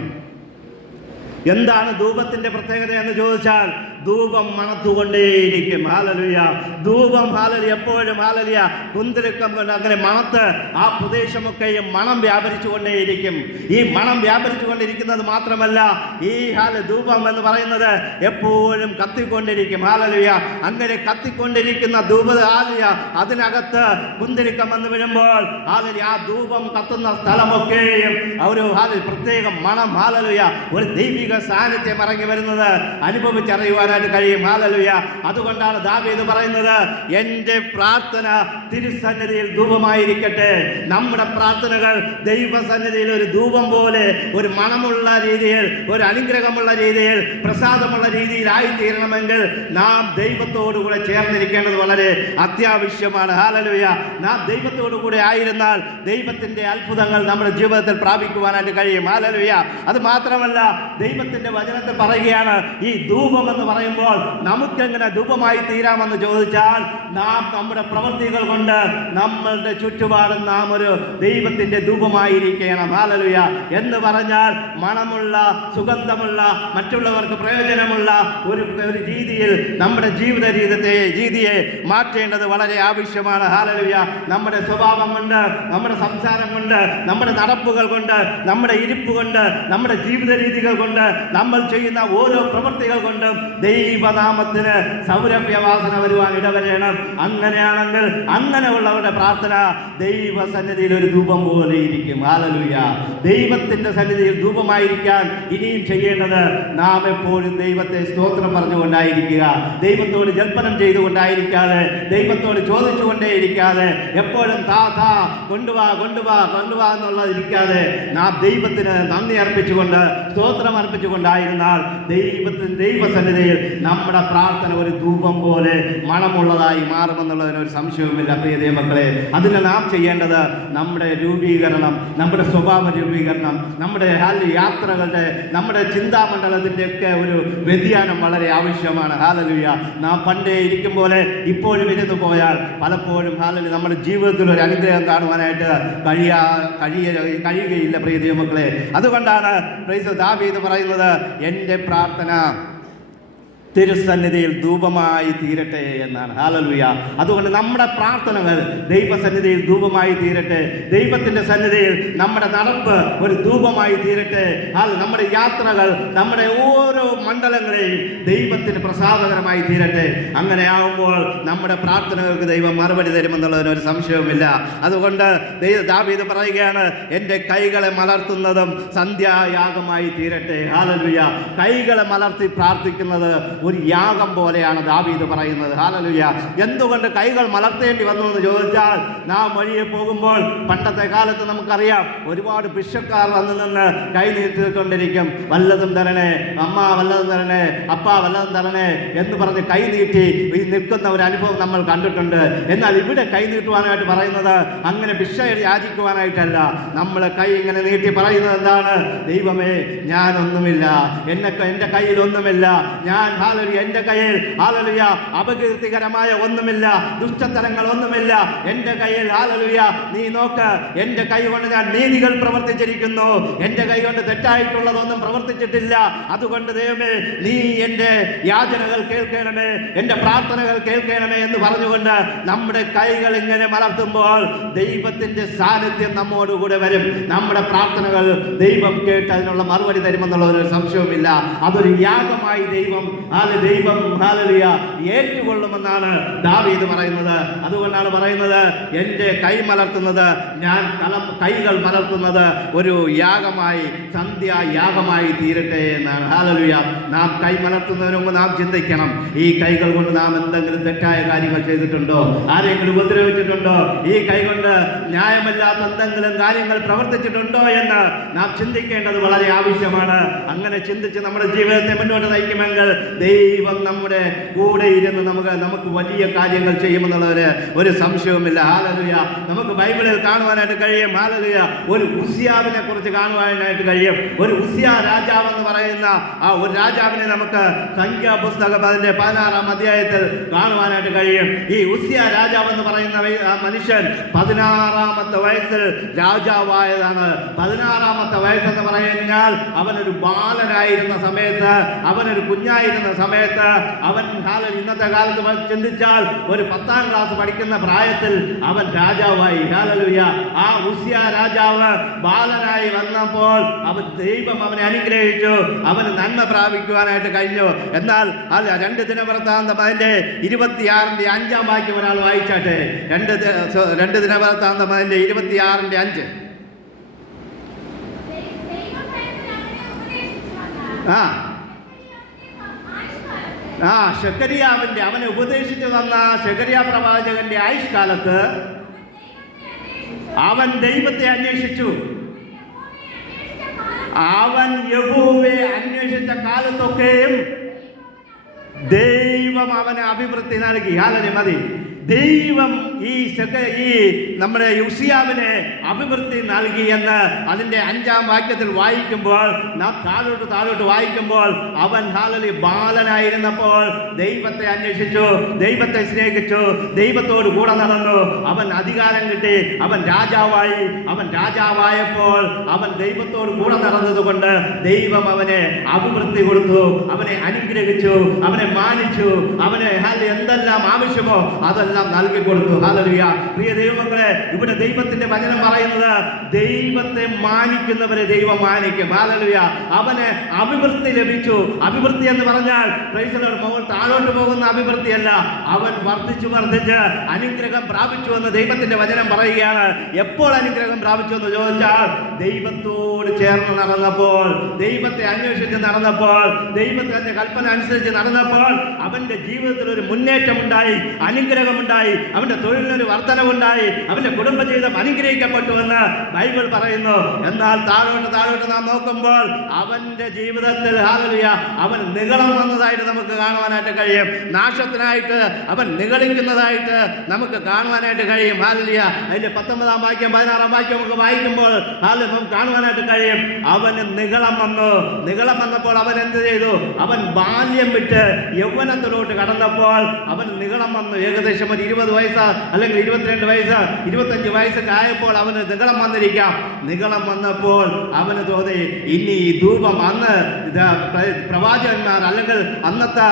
എന്താണ് ധൂപത്തിന്റെ പ്രത്യേകത എന്ന് ചോദിച്ചാൽ, ധൂപം മണത്തുകൊണ്ടേയിരിക്കും. ഹല്ലേലൂയ. ധൂപം ഹല്ലേലൂയ എപ്പോഴും ഹല്ലേലൂയ കുന്തിരിക്കം കൊണ്ട് അങ്ങനെ മണത്ത് ആ പ്രദേശമൊക്കെയും മണം വ്യാപരിച്ചുകൊണ്ടേയിരിക്കും. ഈ മണം വ്യാപരിച്ചുകൊണ്ടിരിക്കുന്നത് മാത്രമല്ല, ഈ ധൂപം എന്ന് പറയുന്നത് എപ്പോഴും കത്തിക്കൊണ്ടിരിക്കും. ഹല്ലേലൂയ. അങ്ങനെ കത്തിക്കൊണ്ടിരിക്കുന്ന ധൂപ ഹല്ലേലൂയ അതിനകത്ത് കുന്തിരിക്കം എന്ന് വീഴുമ്പോൾ ഹല്ലേലൂയ ആ ധൂപം കത്തുന്ന സ്ഥലമൊക്കെയും ഒരു പ്രത്യേകം മണം, ഹല്ലേലൂയ ഒരു ദൈവിക സാന്നിധ്യം ഇറങ്ങി വരുന്നത് അനുഭവിച്ചറിയുവാനായിട്ട് കഴിയും. ഹല്ലേലൂയ. അതുകൊണ്ടാണ് ദാവീദ് പറയുന്നത്, എൻ്റെ പ്രാർത്ഥന തിരുസന്നിധിയിൽ ധൂപമായിരിക്കട്ടെ. നമ്മുടെ പ്രാർത്ഥനകൾ ദൈവസന്നിധിയിൽ ഒരു ധൂപം പോലെ, ഒരു മണമുള്ള രീതിയിൽ, ഒരു അനുഗ്രഹമുള്ള രീതിയിൽ, പ്രസാദമുള്ള രീതിയിൽ ആയിത്തീരണമെങ്കിൽ നാം ദൈവത്തോടു കൂടെ ചേർന്നിരിക്കേണ്ടത് വളരെ അത്യാവശ്യമാണ്. ഹല്ലേലൂയ. നാം ദൈവത്തോടു കൂടെ ആയിരുന്നാൽ ദൈവത്തിന്റെ അത്ഭുതങ്ങൾ നമ്മുടെ ജീവിതത്തിൽ പ്രാപിക്കുവാനായിട്ട് കഴിയും. ഹല്ലേലൂയ. അത് മാത്രമല്ല, ദൈവത്തിന്റെ വചനത്തിൽ പറയുകയാണ്, ഈ ധൂപം എന്ന് പറയുമ്പോൾ നമുക്കെങ്ങനെ ധൂപമായി തീരാമെന്ന് ചോദിച്ചാൽ, നാം നമ്മുടെ പ്രവൃത്തികൾ കൊണ്ട് നമ്മളുടെ ചുറ്റുപാടും നാം ഒരു ദൈവത്തിന്റെ ധൂപമായിരിക്കണം. ഹല്ലേലൂയ. എന്ന് പറഞ്ഞാൽ മണമുള്ള, സുഗന്ധമുള്ള, മറ്റുള്ളവർക്ക് പ്രയോജനമുള്ള ഒരു രീതിയിൽ നമ്മുടെ ജീവിത രീതിയെ മാറ്റേണ്ടത് വളരെ ആവശ്യമാണ്. ഹല്ലേലൂയ. നമ്മുടെ സ്വഭാവം കൊണ്ട്, നമ്മുടെ സംസാരം കൊണ്ട്, നമ്മുടെ നടപ്പുകൾ കൊണ്ട്, നമ്മുടെ ഇരിപ്പ് കൊണ്ട്, നമ്മുടെ ജീവിത രീതികൾ കൊണ്ട്, നമ്മൾ ചെയ്യുന്ന ഓരോ പ്രവൃത്തികൾ കൊണ്ടും ദൈവനാമത്തിന് സൗരഭ്യവാസന വരുവാൻ ഇടവരണം. അങ്ങനെയാണെങ്കിൽ അങ്ങനെയുള്ളവരുടെ പ്രാർത്ഥന ദൈവസന്നിധിയിൽ ഒരു ധൂപം പോലെ ഇരിക്കും. ഹല്ലേലൂയ. ദൈവത്തിന്റെ സന്നിധിയിൽ ധൂപമായിരിക്കാൻ ഇനിയും ചെയ്യേണ്ടത്, നാം എപ്പോഴും ദൈവത്തെ സ്തോത്രം പറഞ്ഞുകൊണ്ടായിരിക്കുക, ദൈവത്തോട് ജൽപ്പനം ചെയ്തുകൊണ്ടായിരിക്കാതെ, ദൈവത്തോട് ചോദിച്ചുകൊണ്ടേയിരിക്കാതെ, എപ്പോഴും താ കൊണ്ടുവാ എന്നുള്ളതിരിക്കാതെ നാം ദൈവത്തിന് നന്ദി അർപ്പിച്ചുകൊണ്ട്, സ്തോത്രം അർപ്പിച്ചു സമർപ്പിച്ചുകൊണ്ടായിരുന്നാൽ ദൈവസന്നിധിയിൽ നമ്മുടെ പ്രാർത്ഥന ഒരു ധൂപം പോലെ മണമുള്ളതായി മാറുമെന്നുള്ളതിന് ഒരു സംശയവുമില്ല. പ്രിയ ദൈവമക്കളെ, അതിന് നാം ചെയ്യേണ്ടത് നമ്മുടെ രൂപീകരണം, നമ്മുടെ സ്വഭാവ രൂപീകരണം, നമ്മുടെ യാത്രകളുടെ, നമ്മുടെ ചിന്താമണ്ഡലത്തിൻ്റെ ഒക്കെ ഒരു വ്യതിയാനം വളരെ ആവശ്യമാണ്. ഹല്ലേലൂയ. നാം പണ്ടേ ഇരിക്കും പോലെ ഇപ്പോഴും ഇരുന്ന് പോയാൽ പലപ്പോഴും ഹല്ലേലൂയ നമ്മുടെ ജീവിതത്തിൽ ഒരു അനുഗ്രഹം കാണുവാനായിട്ട് കഴിയുകയില്ല. പ്രിയ ദൈവമക്കളെ, അതുകൊണ്ടാണ് ദാവീദ് പറയുന്നത്, എൻ്റെ പ്രാർത്ഥന തിരുസന്നിധിയിൽ ധൂപമായി തീരട്ടെ എന്നാണ്. ഹല്ലേലൂയ. അതുകൊണ്ട് നമ്മുടെ പ്രാർത്ഥനകൾ ദൈവസന്നിധിയിൽ ധൂപമായി തീരട്ടെ. ദൈവത്തിൻ്റെ സന്നിധിയിൽ നമ്മുടെ നടപ്പ് ഒരു ധൂപമായി തീരട്ടെ. നമ്മുടെ യാത്രകൾ, നമ്മുടെ ഓരോ മണ്ഡലങ്ങളെയും ദൈവത്തിന് പ്രസാദകരമായി തീരട്ടെ. അങ്ങനെ ആകുമ്പോൾ നമ്മുടെ പ്രാർത്ഥനകൾക്ക് ദൈവം മറുപടി തരുമെന്നുള്ളതിന് ഒരു സംശയവുമില്ല. അതുകൊണ്ട് ദാവീദ് പറയുകയാണ്, എൻ്റെ കൈകളെ മലർത്തുന്നതും സന്ധ്യായാഗമായി തീരട്ടെ. ഹല്ലേലൂയ. കൈകളെ മലർത്തി പ്രാർത്ഥിക്കുന്നത് ഒരു യാഗം പോലെയാണ് ദാവീദ് പറയുന്നത്. ഹല്ലേലൂയ. എന്തുകൊണ്ട് കൈകൾ മലർത്തേണ്ടി വന്നു എന്ന് ചോദിച്ചാൽ, നാം വഴിയെ പോകുമ്പോൾ പണ്ടത്തെ കാലത്ത് നമുക്കറിയാം, ഒരുപാട് ഭിക്ഷക്കാർ വന്നു നിന്ന് കൈ നീട്ടിക്കൊണ്ടിരിക്കും. വല്ലതും തരണേ അമ്മ, വല്ലതും തരണേ അപ്പ, വല്ലതും തരണേ എന്ന് പറഞ്ഞ് കൈ നീട്ടി നിൽക്കുന്ന ഒരു അനുഭവം നമ്മൾ കണ്ടിട്ടുണ്ട്. എന്നാൽ ഇവിടെ കൈ നീട്ടുവാനായിട്ട് പറയുന്നത് അങ്ങനെ ഭിക്ഷ യാചിക്കുവാനായിട്ടല്ല. നമ്മൾ കൈ ഇങ്ങനെ നീട്ടി പറയുന്നത് എന്താണ്? ദൈവമേ, ഞാനൊന്നുമില്ല, എൻ്റെ കയ്യിൽ ഒന്നുമില്ല, ഞാൻ എൻ്റെ കയ്യിൽ ഹല്ലേലൂയ അപകീർത്തികരമായ ഒന്നുമില്ല, ദുഷ്ടത്തരങ്ങൾ ഒന്നുമില്ല എൻ്റെ കയ്യിൽ. ഹല്ലേലൂയ. നീ നോക്ക്, എൻ്റെ കൈ കൊണ്ട് ഞാൻ നീതികൾ പ്രവർത്തിച്ചിരിക്കുന്നു, എൻ്റെ കൈ കൊണ്ട് തെറ്റായിട്ടുള്ളതൊന്നും പ്രവർത്തിച്ചിട്ടില്ല. അതുകൊണ്ട് ദൈവമേ, നീ എൻ്റെ യാചനകൾ കേൾക്കണമേ, എൻ്റെ പ്രാർത്ഥനകൾ കേൾക്കണമേ എന്ന് പറഞ്ഞുകൊണ്ട് നമ്മുടെ കൈകൾ ഇങ്ങനെ മലർത്തുമ്പോൾ ദൈവത്തിൻ്റെ സാന്നിധ്യം നമ്മോടുകൂടെ വരും. നമ്മുടെ പ്രാർത്ഥനകൾ ദൈവം കേട്ട് അതിനുള്ള മറുപടി തരുമെന്നുള്ള ഒരു സംശയവുമില്ല. അതൊരു യാഗമായി ദൈവം ഹല്ലേലൂയ ഏറ്റുകൊള്ളുമെന്നാണ് ദാവീദ് പറയുന്നത്. അതുകൊണ്ടാണ് പറയുന്നത്, എൻ്റെ കൈ മലർത്തുന്നത്, ഞാൻ കൈകൾ മലർത്തുന്നത് ഒരു യാഗമായി, സന്ധ്യായാഗമായി തീരട്ടെ എന്നാണ്. ഹല്ലേലൂയ. നാം കൈ മലർത്തുന്നതിന് മുമ്പ് നാം ചിന്തിക്കണം, ഈ കൈകൾ കൊണ്ട് നാം എന്തെങ്കിലും തെറ്റായ കാര്യങ്ങൾ ചെയ്തിട്ടുണ്ടോ? ആരെങ്കിലും ഉപദ്രവിച്ചിട്ടുണ്ടോ? ഈ കൈ കൊണ്ട് ന്യായമല്ലാത്ത എന്തെങ്കിലും കാര്യങ്ങൾ പ്രവർത്തിച്ചിട്ടുണ്ടോ എന്ന് നാം ചിന്തിക്കേണ്ടത് വളരെ ആവശ്യമാണ്. അങ്ങനെ ചിന്തിച്ച് നമ്മുടെ ജീവിതത്തെ മുന്നോട്ട് നയിക്കുമെങ്കിൽ ദൈവം നമ്മുടെ കൂടെ ഇരുന്ന് നമുക്ക് വലിയ കാര്യങ്ങൾ ചെയ്യുമെന്നുള്ളവര് ഒരു സംശയവുമില്ല. ഹല്ലേലൂയ. നമുക്ക് ബൈബിളിൽ കാണുവാനായിട്ട് കഴിയും. ഹല്ലേലൂയ. ഒരു ഉസിയാവിനെ കുറിച്ച് കാണുവാനായിട്ട് കഴിയും. ഒരു ഉസിയ രാജാവ് എന്ന് പറയുന്ന ആ ഒരു രാജാവിനെ നമുക്ക് സംഖ്യാപുസ്തകം അതിന്റെ 16-ാം അധ്യായത്തിൽ കാണുവാനായിട്ട് കഴിയും. ഈ ഉസിയ രാജാവ് എന്ന് പറയുന്ന ആ മനുഷ്യൻ 16-ാമത്തെ വയസ്സിൽ രാജാവായതാണ്. 16-ാമത്തെ വയസ്സെന്ന് പറഞ്ഞാൽ അവനൊരു ബാലനായിരുന്ന സമയത്ത്, അവനൊരു കുഞ്ഞായിരുന്ന സമയത്ത്, അവൻ ഇന്നത്തെ കാലത്ത് ചിന്തിച്ചാൽ ഒരു 10-ാം ക്ലാസ് പഠിക്കുന്ന പ്രായത്തിൽ അവൻ രാജാവായി. ഹല്ലേലൂയ. ആ ഉസിയ രാജാവ് ബാലനായി വന്നപ്പോൾ ദൈവം അവനെ അനുഗ്രഹിച്ചു, അവന് നന്മ പ്രാപിക്കുവാനായിട്ട് കഴിഞ്ഞു. എന്നാൽ 2 ദിനവൃത്താന്തം അതിന്റെ 26-ന്റെ 5-ാം വാക്യം ഒരാൾ വായിച്ചാട്ടെ. 2 ദിനവൃത്താന്തം അതിന്റെ 26-ന്റെ 5. ശെഖര്യാവിന്റെ, അവനെ ഉപദേശിച്ചു തന്ന ശെഖര്യാ പ്രവാചകന്റെ ആയുഷ്കാലത്ത് അവൻ ദൈവത്തെ അന്വേഷിച്ചു. അവൻ യഹോവയെ അന്വേഷിച്ച കാലത്തൊക്കെയും ദൈവം അവന് അഭിവൃദ്ധി നൽകി. ഹല്ലേലൂയ. മതി. ദൈവം ഈ നമ്മുടെ ഉസിയാവിനെ അഭിവൃദ്ധി നൽകി എന്ന് അതിൻ്റെ 5-ാം വാക്യത്തിൽ വായിക്കുമ്പോൾ, നാം താഴോട്ട് വായിക്കുമ്പോൾ, അവൻ ഹല്ലേലൂയ ബാലനായിരുന്നപ്പോൾ ദൈവത്തെ അന്വേഷിച്ചു, ദൈവത്തെ സ്നേഹിച്ചു, ദൈവത്തോട് കൂടെ നടന്നു, അവൻ അധികാരം കിട്ടി, അവൻ രാജാവായി. അവൻ രാജാവായപ്പോൾ അവൻ ദൈവത്തോട് കൂടെ നടന്നതുകൊണ്ട് ദൈവം അവനെ അഭിവൃദ്ധി കൊടുത്തു, അവനെ അനുഗ്രഹിച്ചു, അവനെ മാനിച്ചു, അവനെ എന്തെല്ലാം ആവശ്യമോ അതെല്ലാം നൽകി കൊടുത്തു. ഹല്ലേലൂയ. പ്രിയ ദൈവമക്കളെ, ഇവിടെ ദൈവത്തിന്റെ വചനം പറയുന്നത്, ദൈവത്തെ മാനിക്കുന്നവരെ ദൈവം മാനിക്കും. ഹല്ലേലൂയ. അവന് അഭിവൃദ്ധി ലഭിച്ചു. അഭിവൃദ്ധി എന്ന് പറഞ്ഞാൽ താഴോട്ട് പോകുന്ന അഭിവൃദ്ധിയല്ല, അവൻ വർദ്ധിച്ച് അനുഗ്രഹം പ്രാപിച്ചു എന്ന് ദൈവത്തിന്റെ വചനം പറയുകയാണ്. എപ്പോൾ അനുഗ്രഹം പ്രാപിച്ചു എന്ന് ചോദിച്ചാൽ, ദൈവത്തോട് ചേർന്ന് നടന്നപ്പോൾ, ദൈവത്തെ അന്വേഷിച്ച് നടന്നപ്പോൾ, ദൈവത്തിന്റെ കൽപ്പന അനുസരിച്ച് നടന്നപ്പോൾ അവന്റെ ജീവിതത്തിൽ ഒരു മുന്നേറ്റം ഉണ്ടായി, അനുഗ്രഹം ഉയർച്ചയുണ്ടായി, അവന്റെ തൊഴിലിനൊരു വർധനവുണ്ടായി, അവന്റെ കുടുംബജീവിതം അനുഗ്രഹിക്കപ്പെട്ടുവെന്ന് ബൈബിൾ പറയുന്നു. എന്നാൽ താഴോട്ട് നാം നോക്കുമ്പോൾ അവന്റെ ജീവിതത്തിൽ ഹല്ലേലൂയ അവൻ നിഗളം വന്നതായിട്ട് നമുക്ക് കാണുവാനായിട്ട് കഴിയും. നാശത്തിനായിട്ട് അവൻ നിഗളിക്കുന്നതായിട്ട് നമുക്ക് കാണുവാനായിട്ട് കഴിയും. ഹല്ലേലൂയ. അതിന്റെ 19-ാം വാക്യം 16-ാം വാക്യം നമുക്ക് വായിക്കുമ്പോൾ നമുക്ക് കാണുവാനായിട്ട് കഴിയും. അവന് നിഗളം വന്നപ്പോൾ അവൻ എന്ത് ചെയ്തു? അവൻ ബാല്യം വിട്ട് യൗവനത്തിലോട്ട് കടന്നപ്പോൾ അവൻ നിഗളം വന്നു. ഏകദേശം ഒരു 20 വയസ്സ് അല്ലെങ്കിൽ 22 വയസ്സ് 25 വയസ്സൊക്കെ ആയപ്പോൾ അവന് നിഗളം വന്നിരിക്കാം. നിഗളം വന്നപ്പോൾ അവന് തോന്നി ഇനി ഈ ധൂപം അന്ന് പ്രവാചകന്മാർ അല്ലെങ്കിൽ അന്നത്തെ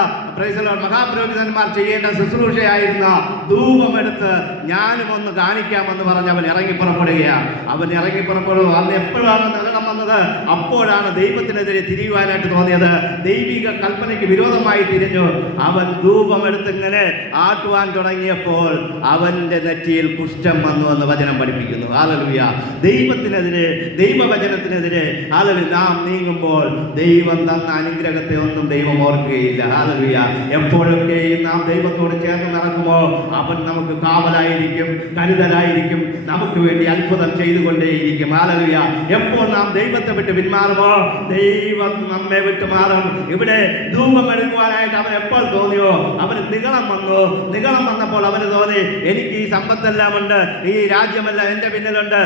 മഹാപുരോഹിതന്മാർ ചെയ്യേണ്ട ശുശ്രൂഷയായിരുന്ന ധൂപമെടുത്ത് ഞാനും ഒന്ന് കാണിക്കാമെന്ന് പറഞ്ഞ് അവൻ ഇറങ്ങിപ്പുറപ്പെടുകയാണ്. അവൻ ഇറങ്ങിപ്പുറപ്പെടുക അന്ന് എപ്പോഴാണ് നിഗളം വന്നത്? അപ്പോഴാണ് ദൈവത്തിനെതിരെ തിരിയുവാനായിട്ട് തോന്നിയത്. ദൈവിക കൽപ്പനയ്ക്ക് വിരോധമായി തിരിഞ്ഞു. അവൻ ധൂപമെടുത്ത് ഇങ്ങനെ ആട്ടുവാൻ തുടങ്ങിയപ്പോൾ അവന്റെ നെറ്റിയിൽ കുഷ്ഠം വന്നു എന്ന് വചനം പഠിപ്പിക്കുന്നു. ഹല്ലേലൂയ. ദൈവത്തിനെതിരെ, ദൈവവചനത്തിനെതിരെ ഹല്ലേലൂയ നാം നീങ്ങുമ്പോൾ ദൈവം തന്ന അനുഗ്രഹത്തെ ഒന്നും ദൈവം ഓർക്കുകയില്ല. ഹല്ലേലൂയ. എപ്പോഴൊക്കെയും നാം ദൈവത്തോട് ചേർന്ന് നടക്കുമോ അവൻ നമുക്ക് കാവലായിരിക്കും, കരുതലായിരിക്കും, നമുക്ക് വേണ്ടി അത്ഭുതം ചെയ്തുകൊണ്ടേയിരിക്കും. ഹല്ലേലൂയ. എപ്പോൾ നാം ദൈവത്തെ വിട്ട് പിന്മാറുമോ ദൈവം നമ്മെ വിട്ട് മാറും. ഇവിടെ ധൂപം എടുക്കുവാനായിട്ട് അവൻ എപ്പോൾ തോന്നിയോ അവന് നിഗളം വന്നപ്പോൾ അവന് തോന്നി എനിക്ക് ഈ സമ്പത്തെല്ലാം ഉണ്ട്, ഈ രാജ്യമെല്ലാം എൻ്റെ പിന്നിലുണ്ട്,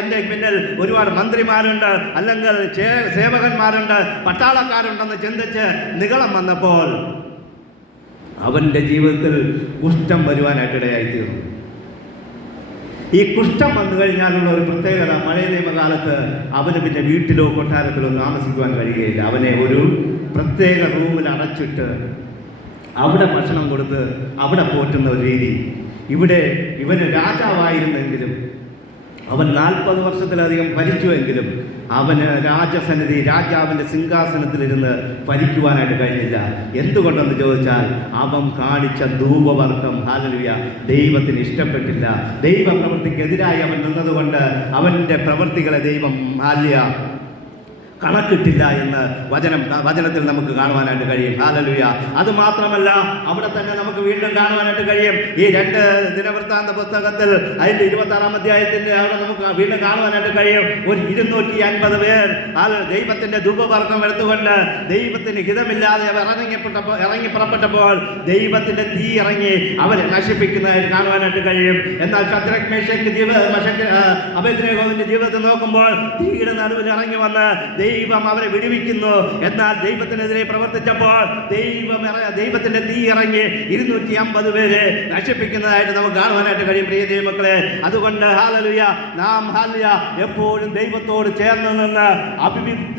എൻ്റെ പിന്നിൽ ഒരുപാട് മന്ത്രിമാരുണ്ട്, അല്ലെങ്കിൽ സേവകന്മാരുണ്ട്, പട്ടാളക്കാരുണ്ടെന്ന് ചിന്തിച്ച് നിഗളം വന്നപ്പോൾ അവന്റെ ജീവിതത്തിൽ കുഷ്ഠം വരുവാനായിട്ടിടയായിത്തീർന്നു. ഈ കുഷ്ഠം വന്നു കഴിഞ്ഞാലുള്ള ഒരു പ്രത്യേകത, പഴയ നിയമകാലത്ത് അവന് പിന്നെ വീട്ടിലോ കൊട്ടാരത്തിലോ താമസിക്കുവാൻ കഴിയുകയില്ല. അവനെ ഒരു പ്രത്യേക റൂമിൽ അടച്ചിട്ട് അവിടെ ഭക്ഷണം കൊടുത്ത് അവിടെ പോറ്റുന്ന ഒരു രീതി. ഇവിടെ ഇവന് രാജാവായിരുന്നെങ്കിലും അവൻ 40 വർഷത്തിലധികം ഭരിച്ചുവെങ്കിലും അവന് രാജസന്നിധി, രാജാവിൻ്റെ സിംഹാസനത്തിലിരുന്ന് ഭരിക്കുവാനായിട്ട് കഴിഞ്ഞില്ല. എന്തുകൊണ്ടെന്ന് ചോദിച്ചാൽ അവൻ കാണിച്ച ധൂപവർക്കം ഹല്ലേലൂയ ദൈവത്തിന് ഇഷ്ടപ്പെട്ടില്ല. ദൈവ പ്രവൃത്തിക്കെതിരായി അവൻ നിന്നതുകൊണ്ട് അവൻ്റെ പ്രവൃത്തികളെ ദൈവം ഹല്ലേലൂയ കണക്കിട്ടില്ല എന്ന് വചനത്തിൽ നമുക്ക് കാണുവാനായിട്ട് കഴിയും. ഹല്ലേലൂയ. അത് മാത്രമല്ല അവിടെ തന്നെ നമുക്ക് വീണ്ടും കാണുവാനായിട്ട് കഴിയും. ഈ 2 ദിനവൃത്താന്ത പുസ്തകത്തിൽ അതിൻ്റെ 26-ാം അധ്യായത്തിൻ്റെ അവിടെ നമുക്ക് വീണ്ടും കാണുവാനായിട്ട് കഴിയും. ഒരു 250 പേർ ദൈവത്തിൻ്റെ ധൂപവർക്കം എടുത്തുകൊണ്ട് ദൈവത്തിന് ഹിതമില്ലാതെ അവർ ഇറങ്ങി പുറപ്പെട്ടപ്പോൾ ദൈവത്തിൻ്റെ തീ ഇറങ്ങി അവരെ നശിപ്പിക്കുന്നതായിട്ട് കാണുവാനായിട്ട് കഴിയും. എന്നാൽ ശദ്രക് മേശക്ക് അബേദ്നെഗോവിന്റെ ജീവിതത്തിൽ നോക്കുമ്പോൾ തീയുടെ നടുവിൽ ഇറങ്ങി വന്ന് ദൈവം അവരെ വിടുവിക്കുന്നു. എന്നാൽ ദൈവത്തിനെതിരെ പ്രവർത്തിച്ചപ്പോൾ ദൈവത്തിന്റെ തീ ഇറങ്ങി 250 പേരെ നശിപ്പിക്കുന്നതായിട്ട് നമുക്ക് കാണുവാനായിട്ട് കഴിയും. പ്രിയ ദൈവമക്കളെ, അതുകൊണ്ട് ഹല്ലേലൂയ നാം ഹല്ലേലൂയ എപ്പോഴും ദൈവത്തോട് ചേർന്ന് നിന്ന്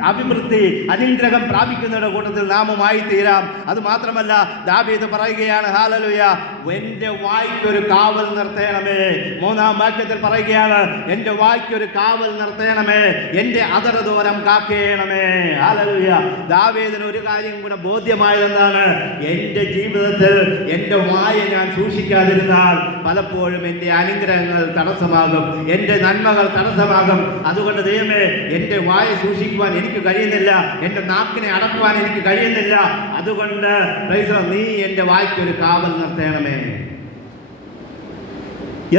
അഭിവൃദ്ധി അനുഗ്രഹം പ്രാപിക്കുന്നവരുടെ കൂട്ടത്തിൽ നാമുമായി തീരാം. അത് മാത്രമല്ല ദാവീദ് പറയുകയാണ് ഹല്ലേലൂയ എൻ്റെ വായ്ക്കൊരു കാവൽ നിർത്തേണമേ. 3-ാം വാക്യത്തിൽ പറയുകയാണ് എൻ്റെ വായ്ക്കൊരു കാവൽ നിർത്തേണമേ, എൻ്റെ അധരദൂരം കാക്കേണമേ. ഹല്ലേലൂയ. ദാവീദിന് ഒരു കാര്യം കൂടെ ബോധ്യമായതെന്താണ്? എൻ്റെ ജീവിതത്തിൽ എൻ്റെ വായ ഞാൻ സൂക്ഷിക്കാതിരുന്നാൽ പലപ്പോഴും എൻ്റെ അനുഗ്രഹങ്ങൾ തടസ്സമാകും, എൻ്റെ നന്മകൾ തടസ്സമാകും. അതുകൊണ്ട് ദൈവമേ എൻ്റെ വായ സൂക്ഷിക്കുവാൻ എനിക്ക് കഴിയുന്നില്ല, എൻ്റെ നാക്കിനെ അടക്കുവാൻ എനിക്ക് കഴിയുന്നില്ല. അതുകൊണ്ട് നീ എൻ്റെ വായ്ക്കൊരു കാവൽ നിർത്തേണമേ.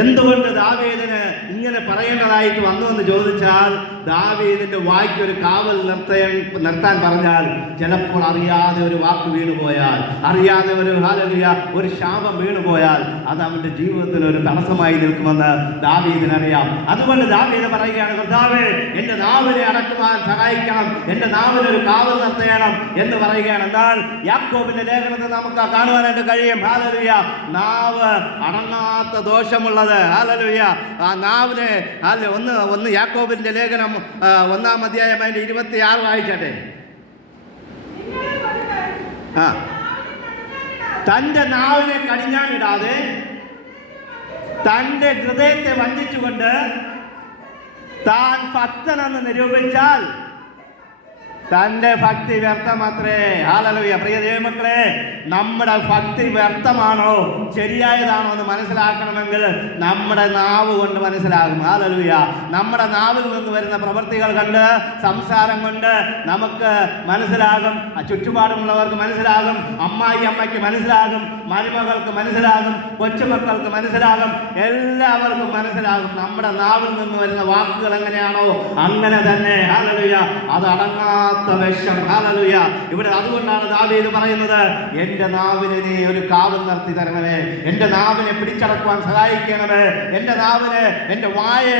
എന്തുകൊണ്ട് ദാവീദിന് ഇങ്ങനെ പറയേണ്ടതായിട്ട് വന്നു എന്ന് ചോദിച്ചാൽ, ദാവീദിന്റെ വായ്ക്കൊരു കാവൽ നിർത്താൻ പറഞ്ഞാൽ ചിലപ്പോൾ അറിയാതെ ഒരു വാക്ക് വീണുപോയാൽ, അറിയാതെ ഒരു ശാപം വീണുപോയാൽ അത് അവന്റെ ജീവിതത്തിൽ ഒരു തടസ്സമായി നിൽക്കുമെന്ന് ദാവീദിനറിയാം. അതുകൊണ്ട് ദാവീദ് പറയുകയാണ്, കർത്താവേ എൻ്റെ നാവിനെ അടക്കുവാൻ സഹായിക്കണം, എൻ്റെ നാവിനൊരു കാവൽ നിർത്തണം എന്ന് പറയുകയാണ്. എന്നാൽ യാക്കോബിന്റെ ലേഖനത്തിൽ നമുക്ക് കാണുവാനായിട്ട് കഴിയും. ഹല്ലേലൂയ. നാവ് അടങ്ങാത്ത ദോഷമുള്ളത്. ഹല്ലേലൂയ. ആ നാവിനെ ഒന്ന് യാക്കോബിന്റെ ലേഖനം 1-ാം അധ്യായം അതിന്റെ 26 വായിച്ചട്ടെ. തന്റെ നാവിനെ കടിഞ്ഞാണിടാതെ തന്റെ ഹൃദയത്തെ വഞ്ചിച്ചുകൊണ്ട് താൻ ഭക്തനെന്ന് നിരൂപിച്ചാൽ തന്റെ ഭക്തി വ്യർത്ഥമത്രേ. ഹല്ലേലൂയ. പ്രിയ ദൈവമക്കളെ, നമ്മുടെ ഭക്തി വ്യർത്ഥമാണോ ശരിയായതാണോ എന്ന് മനസ്സിലാക്കണമെങ്കിൽ നമ്മുടെ നാവ് കൊണ്ട് മനസ്സിലാകും. ഹല്ലേലൂയ. നമ്മുടെ നാവിൽ നിന്ന് വരുന്ന പ്രവൃത്തികൾ കണ്ട്, സംസാരം കൊണ്ട് നമുക്ക് മനസ്സിലാകും. ചുറ്റുപാടുമുള്ളവർക്ക് മനസ്സിലാകും. അമ്മയ്ക്ക് മനസ്സിലാകും. മരുമകൾക്ക് മനസ്സിലാകും. കൊച്ചുമക്കൾക്ക് മനസ്സിലാകും. എല്ലാവർക്കും മനസ്സിലാകും. നമ്മുടെ നാവിൽ നിന്ന് വരുന്ന വാക്കുകൾ എങ്ങനെയാണോ അങ്ങനെ തന്നെ. ഹല്ലേലൂയ. അത് അടങ്ങാത്ത വിഷം. ഹല്ലേലൂയ. ഇവിടെ അതുകൊണ്ടാണ് ദാവീദ് പറയുന്നത്, എന്റെ നാവിന് നീ ഒരു കാവൽ നിർത്തി തരണമേ, എന്റെ നാവിനെ പിടിച്ചടക്കുവാൻ സഹായിക്കണമേ, എന്റെ നാവിന്, എന്റെ വായെ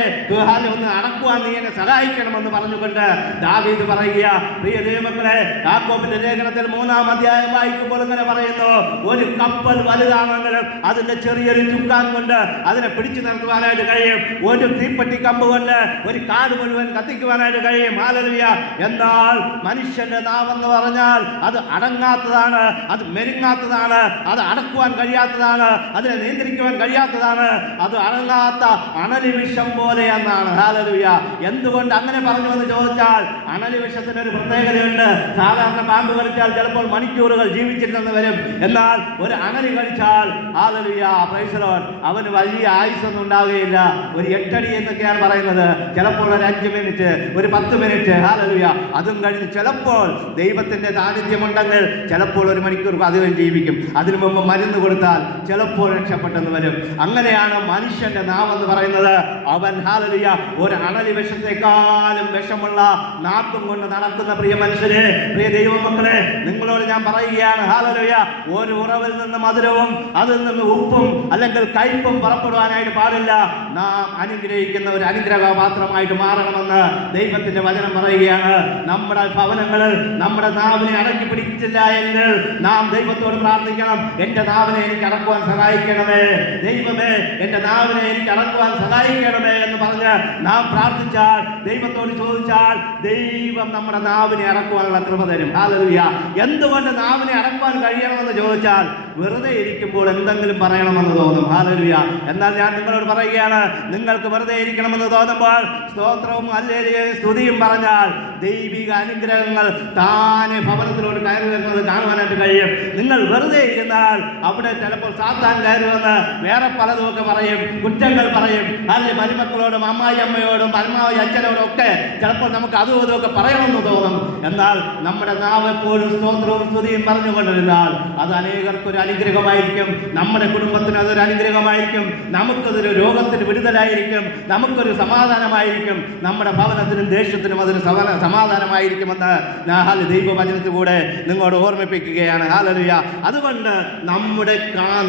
ഒന്ന് അടക്കുവാൻ നീ എന്നെ സഹായിക്കണമെന്ന് പറഞ്ഞുകൊണ്ട് ദാവീദ് പറയുക. പ്രിയ ദൈവമക്കളെ, യാക്കോബിന്റെ ലേഖനത്തിൽ 3-ാം അധ്യായം വായിക്കുമ്പോൾ ഇങ്ങനെ പറയുന്നു, ഒരു കപ്പൽ വലുതാണെങ്കിലും അതിന്റെ ചെറിയൊരു ചുക്കാൻ കൊണ്ട് അതിനെ പിടിച്ചു നിർത്തുവാനായിട്ട് കഴിയും. ഒരു തീപ്പെട്ടി കമ്പ് കൊണ്ട് ഒരു കാട് മുഴുവൻ കത്തിക്കുവാനായിട്ട് കഴിയും. ഹല്ലേലൂയ. എന്നാൽ മനുഷ്യന്റെ നാവെന്ന് പറഞ്ഞാൽ അത് അടങ്ങാത്തതാണ്, അത് മെരുങ്ങാത്തതാണ്, അത് അടക്കുവാൻ കഴിയാത്തതാണ്, അതിനെ നിയന്ത്രിക്കുവാൻ കഴിയാത്തതാണ്. അത് അടങ്ങാത്ത അണലി വിഷം പോലെ എന്നാണ്. ഹല്ലേലൂയ. എന്തുകൊണ്ട് അങ്ങനെ പറഞ്ഞു എന്ന് ചോദിച്ചാൽ, അണലി വിഷത്തിന് ഒരു പ്രത്യേകതയുണ്ട്. സാധാരണ പാമ്പ് കടിച്ചാൽ ചിലപ്പോൾ മണിക്കൂറുകൾ ജീവിച്ചിരുന്നെന്ന് വരും. എന്നാൽ ഒരു അണലി കടിച്ചാൽ, ഹല്ലേലൂയ, പ്രൈസ് ദി ലോർഡ്, അവന് വലിയ ആയുസ്സൊന്നും ഉണ്ടാവുകയില്ല. ഒരു 8 അടി എന്നൊക്കെയാണ് പറയുന്നത്. ചിലപ്പോൾ ഒരു 5 മിനിറ്റ്, ഒരു 10 മിനിറ്റ്. ഹല്ലേലൂയ. അതും കഴിഞ്ഞ് ചിലപ്പോൾ ദൈവത്തിന്റെ സാന്നിധ്യമുണ്ടെങ്കിൽ ചിലപ്പോൾ 1 മണിക്കൂർ അധികം ജീവിക്കും. അതിനു മുമ്പ് മരുന്ന് കൊടുത്താൽ ചിലപ്പോൾ രക്ഷപ്പെട്ടെന്ന് വരും. അങ്ങനെയാണ് മനുഷ്യന്റെ നാവെന്ന് പറയുന്നത്. അവൻ, ഹല്ലേലൂയ, ഒരു അണലി വിഷത്തെക്കാളും വിഷമുള്ള നാക്കും കൊണ്ട് നടക്കുന്ന പ്രിയ മനുഷ്യരെ, പ്രിയ ദൈവമക്കളെ, നിങ്ങളോട് ഞാൻ പറയുകയാണ്, ഹല്ലേലൂയ, ഒരു ഉറവിൽ നിന്ന് മധുരവും അതിൽ നിന്ന് ഉപ്പും അല്ലെങ്കിൽ കയ്പും പുറപ്പെടുവാനായിട്ട് പാടില്ല. നാം അനുഗ്രഹിക്കുന്ന ഒരു അനുഗ്രഹ പാത്രമായിട്ട് മാറണമെന്ന് ദൈവത്തിന്റെ വചനം പറയുകയാണ്. നമ്മുടെ ഭവനങ്ങളിൽ നമ്മുടെ നാവിനെ അടക്കി പിടിച്ചില്ല എങ്കിൽ നാം ദൈവത്തോട് പ്രാർത്ഥിക്കണം, എന്റെ നാവിനെ എനിക്ക് അടക്കുവാൻ സഹായിക്കണമേ, ദൈവമേ എന്റെ നാവിനെ എനിക്ക് അടക്കുവാൻ സഹായിക്കണമേ എന്ന് പറഞ്ഞ് നാം പ്രാർത്ഥിച്ചാൽ, ദൈവത്തോട് ചോദിച്ചാൽ, ദൈവം നമ്മുടെ നാവിനെ അടക്കുവാനുള്ള കൃപ തരും. ഹല്ലേലൂയ. എന്തുകൊണ്ട് നാവിനെ അടക്കുവാൻ കഴിയണമെന്ന് ചോദിച്ചാൽ, വെറുതെ ഇരിക്കുമ്പോൾ എന്തെങ്കിലും പറയണമെന്ന് തോന്നും. ഹല്ലേലൂയ. എന്നാൽ ഞാൻ നിങ്ങളോട് പറയുകയാണ്, നിങ്ങൾക്ക് വെറുതെ ഇരിക്കണമെന്ന് തോന്നുമ്പോൾ സ്തോത്രവും ഹല്ലേലൂയയും സ്തുതിയും പറഞ്ഞാൽ ദൈവിക അനുഗ്രഹങ്ങൾ താനെ ഭവനത്തിലോട്ട് കയറി വരുന്നത് കാണുവാനായിട്ട് കഴിയും. നിങ്ങൾ വെറുതെ ഇരുന്നാൽ അവിടെ ചിലപ്പോൾ സാത്താൻ കയറി വന്ന് വേറെ പലതുമൊക്കെ പറയും, കുറ്റങ്ങൾ പറയും. അല്ലെങ്കിൽ മരുമക്കളോടും അമ്മായിയമ്മയോടും പരമാവധി അച്ഛനോടും ഒക്കെ ചിലപ്പോൾ നമുക്ക് അതും ഇതുമൊക്കെ പറയണമെന്ന് തോന്നും. എന്നാൽ നമ്മുടെ നാവ് എപ്പോഴും സ്തോത്രവും സ്തുതിയും പറഞ്ഞുകൊണ്ടിരുന്നാൽ അത് അനേകർക്കൊരു അനുഗ്രഹമായിരിക്കും. നമ്മുടെ കുടുംബത്തിന് അതൊരു അനുഗ്രഹമായിരിക്കും. നമുക്കതൊരു രോഗത്തിന് വിടുതലായിരിക്കും. നമുക്കൊരു സമാധാനമായിരിക്കും. നമ്മുടെ ഭവനത്തിനും ദേശത്തിനും അതൊരു സമാധാനമായിരിക്കുമെന്ന് ഞാൻ ദൈവവചനത്തിലൂടെ നിങ്ങളോട് ഓർമ്മിപ്പിക്കുകയാണ്. ഹല്ലേലൂയ. അതുകൊണ്ട് നമ്മുടെ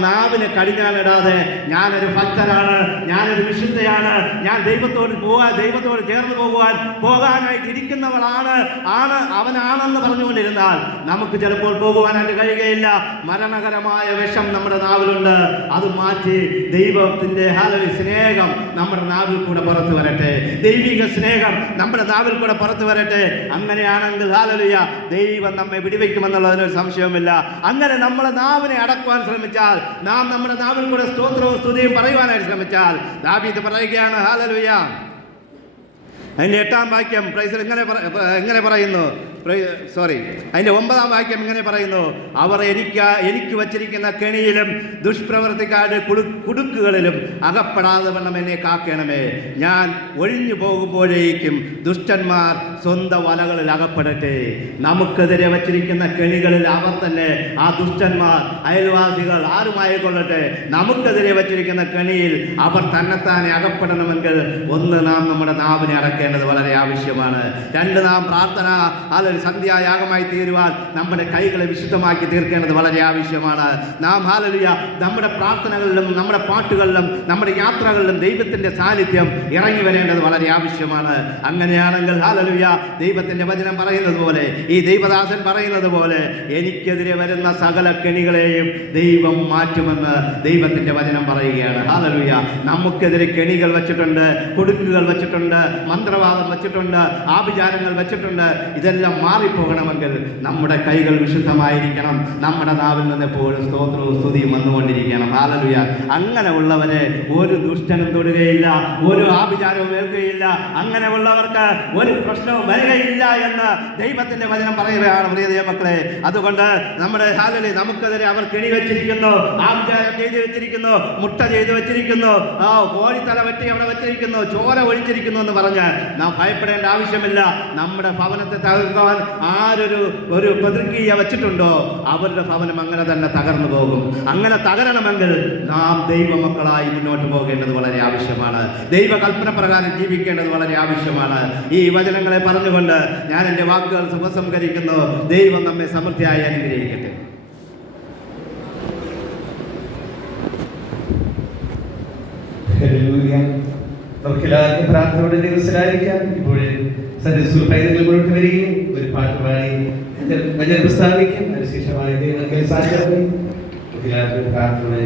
നാവിനെ കടിഞ്ഞാണിടാതെ, ഞാനൊരു ഭക്തനാണ്, ഞാനൊരു വിശുദ്ധയാണ്, ഞാൻ ദൈവത്തോട് ചേർന്ന് പോകാനായിട്ട് ഇരിക്കുന്നവളാണ്, അവനാണെന്ന് പറഞ്ഞുകൊണ്ടിരുന്നാൽ നമുക്ക് ചിലപ്പോൾ പോകുവാനായിട്ട് കഴിയുകയില്ല. മരണകരമായ വിഷം നമ്മുടെ നാവിലുണ്ട്. അത് മാറ്റി ദൈവത്തിന്റെ സ്നേഹം നമ്മുടെ നാവിൽ കൂടെ പുറത്തു വരട്ടെ. ദൈവിക സ്നേഹം നമ്മുടെ നാവിൽ കൂടെ പുറത്തു വരട്ടെ. അങ്ങനെയാണെങ്കിൽ ഹല്ലേലൂയ, ദൈവം നമ്മെ വിടിവെക്കുമെന്നുള്ളതിനൊരു സംശയവുമില്ല. അങ്ങനെ നമ്മുടെ നാവിനെ അടക്കുവാൻ ശ്രമിച്ചാൽ, നാം നമ്മുടെ നാവിൽ കൂടെ സ്തോത്രവും സ്തുതിയും പറയുവാനായിട്ട് ശ്രമിച്ചാൽ, ദാവീദ് പറയുകയാണ്, ഹല്ലേലൂയ, അതിൻ്റെ 8-ാം വാക്യം എങ്ങനെ പറയുന്നു? അതിൻ്റെ 9-ാം വാക്യം ഇങ്ങനെ പറയുന്നു, അവർ എനിക്ക് വച്ചിരിക്കുന്ന കെണിയിലും ദുഷ്പ്രവർത്തിക്കാരുടെ കുടുക്കുകളിലും അകപ്പെടാതെ വണ്ണം എന്നെ കാക്കണമേ. ഞാൻ ഒഴിഞ്ഞു പോകുമ്പോഴേക്കും ദുഷ്ടന്മാർ സ്വന്തം വലകളിൽ അകപ്പെടട്ടെ. നമുക്കെതിരെ വച്ചിരിക്കുന്ന കെണികളിൽ അവർ തന്നെ, ആ ദുഷ്ടന്മാർ, അയൽവാസികൾ, ആരുമായിക്കൊള്ളട്ടെ, നമുക്കെതിരെ വച്ചിരിക്കുന്ന കെണിയിൽ അവർ തന്നെത്താനെ അകപ്പെടണമെങ്കിൽ, ഒന്ന്, നാം നമ്മുടെ നാവിനെ അടക്കേണ്ടത് വളരെ ആവശ്യമാണ്. 2, നാം പ്രാർത്ഥന സന്ധ്യായാഗമായി തീരുവാൻ നമ്മുടെ കൈകളെ വിശുദ്ധമാക്കി തീർക്കേണ്ടത് വളരെ ആവശ്യമാണ്. നാം ഹല്ലേലൂയ നമ്മുടെ പ്രാർത്ഥനകളിലും നമ്മുടെ പാട്ടുകളിലും നമ്മുടെ യാത്രകളിലും ദൈവത്തിന്റെ സാന്നിധ്യം ഇറങ്ങി വരേണ്ടത് വളരെ ആവശ്യമാണ്. അങ്ങനെയാണെങ്കിൽ ഹല്ലേലൂയ ദൈവത്തിന്റെ വചനം പറയുന്നത് പോലെ, ഈ ദൈവദാസൻ പറയുന്നത് പോലെ, എനിക്കെതിരെ വരുന്ന സകല കെണികളെയും ദൈവം മാറ്റുമെന്ന് ദൈവത്തിന്റെ വചനം പറയുകയാണ്. ഹല്ലേലൂയ. നമുക്കെതിരെ കെണികൾ വെച്ചിട്ടുണ്ട്, കുടുക്കുകൾ വെച്ചിട്ടുണ്ട്, മന്ത്രവാദം വെച്ചിട്ടുണ്ട്, ആഭിചാരങ്ങൾ വെച്ചിട്ടുണ്ട്. ഇതെല്ലാം മാറിപ്പോകണമെങ്കിൽ നമ്മുടെ കൈകൾ വിശുദ്ധമായിരിക്കണം, നമ്മുടെ നാവിൽ നിന്ന് എപ്പോഴും സ്തോത്രവും സ്തുതിയും വന്നുകൊണ്ടിരിക്കണം. ഹല്ലേലൂയ. അങ്ങനെ ഉള്ളവരെ ഒരു ദുഷ്ടനും തൊടുകയില്ല, ഒരു ആഭിചാരവും ഏൽക്കുകയില്ല, അങ്ങനെ ഉള്ളവർക്ക് ഒരു പ്രശ്നവും വരികയില്ല എന്ന് ദൈവത്തിന്റെ വചനം പറയുകയാണ് പ്രിയ ദൈവമക്കളെ. അതുകൊണ്ട് നമ്മുടെ ഹല്ലേലൂയ നമുക്കെതിരെ അവർ കെണി വെച്ചിരിക്കുന്നു, ആഭിചാരം ചെയ്തു വെച്ചിരിക്കുന്നു, മുട്ട ചെയ്തു വെച്ചിരിക്കുന്നു, കോഴിത്തല വെട്ടി അവിടെ വെച്ചിരിക്കുന്നു, ചോര ഒഴിച്ചിരിക്കുന്നു എന്ന് പറഞ്ഞ് നാം ഭയപ്പെടേണ്ട ആവശ്യമില്ല. നമ്മുടെ ഭവനത്തെ തകർക്കാൻ ഒരു പ്രതിക്രിയ വെച്ചിട്ടുണ്ടോ അവരുടെ ഭവനം അങ്ങനെ തന്നെ തകർന്നു പോകും. അങ്ങനെ തകരണമെങ്കിൽ നാം ദൈവമക്കളായി മുന്നോട്ട് പോകേണ്ടത് വളരെ ആവശ്യമാണ്. ദൈവകൽപ്പന പ്രകാരം ജീവിക്കേണ്ടത് വളരെ ആവശ്യമാണ്. ഈ വചനങ്ങളെ പറഞ്ഞുകൊണ്ട് ഞാൻ എൻ്റെ വാക്കുകൾ ഉപസംഹരിക്കുന്നു. ദൈവം നമ്മെ സമൃദ്ധിയായി അനുഗ്രഹിക്കട്ടെ. നമുക്കെല്ലാവർക്കും പ്രാർത്ഥനയോടെ ദിവസമായിരിക്കാം. ഇപ്പോൾ സന്ധ്യ സ്കൂൾ പൈതങ്ങൾ മുന്നോട്ട് വരികയും ഒരു പാട്ട് പാടി വചനം പ്രസ്താവിക്കും. അതിനുശേഷമായി ദൈവം സാക്ഷ്യം. എല്ലാവർക്കും പ്രാർത്ഥനയോടെ